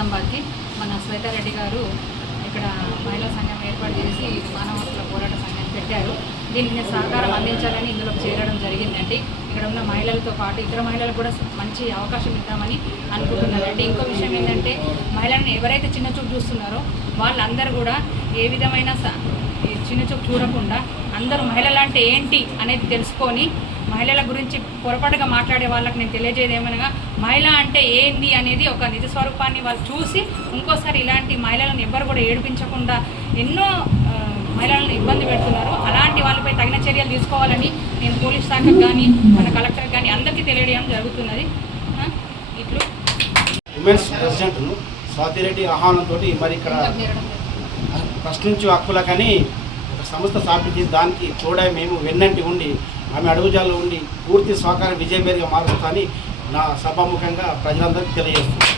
నిజామాబాద్కి మన శ్వేతారెడ్డి గారు ఇక్కడ మహిళా సంఘం ఏర్పాటు చేసి మానవ హక్కుల పోరాట సంఘాన్ని పెట్టారు. దీనికి సహకారం అందించాలని ఇందులో చేరడం జరిగిందండి. ఇక్కడ ఉన్న మహిళలతో పాటు ఇతర మహిళలకు కూడా మంచి అవకాశం ఇద్దామని అనుకుంటున్నారండి. ఇంకో విషయం ఏంటంటే మహిళలను ఎవరైతే చిన్న చూపు చూస్తున్నారో వాళ్ళందరూ కూడా ఏ విధమైన చిన్న చూపు చూడకుండా అందరూ మహిళలు అంటే ఏంటి అనేది తెలుసుకొని మహిళల గురించి పొరపాటుగా మాట్లాడే వాళ్ళకి నేను తెలియజేయడం ఏమనగా మహిళ అంటే ఏంది అనేది ఒక నిజ స్వరూపాన్ని వాళ్ళు చూసి ఇంకోసారి ఇలాంటి మహిళలను ఎవ్వరు కూడా ఏడిపించకుండా ఎన్నో మహిళలను ఇబ్బంది పెడుతున్నారు. అలాంటి వాళ్ళపై తగిన చర్యలు తీసుకోవాలని నేను పోలీస్ శాఖకు కానీ మన కలెక్టర్ కానీ అందరికీ తెలియజేయడం జరుగుతున్నది. ఇట్లు ఉమెన్స్ ప్రెసిడెంట్ను స్వాతిరెడ్డి ఆహ్వానంతో మరి ఇక్కడ ఫస్ట్ నుంచి హక్కులకని ఒక సంస్థ స్థాపించి దానికి కూడా మేము వెన్నంటి ఉండి ఆమె అడుగుజాల్లో ఉండి పూర్తి సహకారం విజయబేరిగా మారుస్తుందని నా సభాముఖంగా ప్రజలందరికీ తెలియజేస్తున్నాను.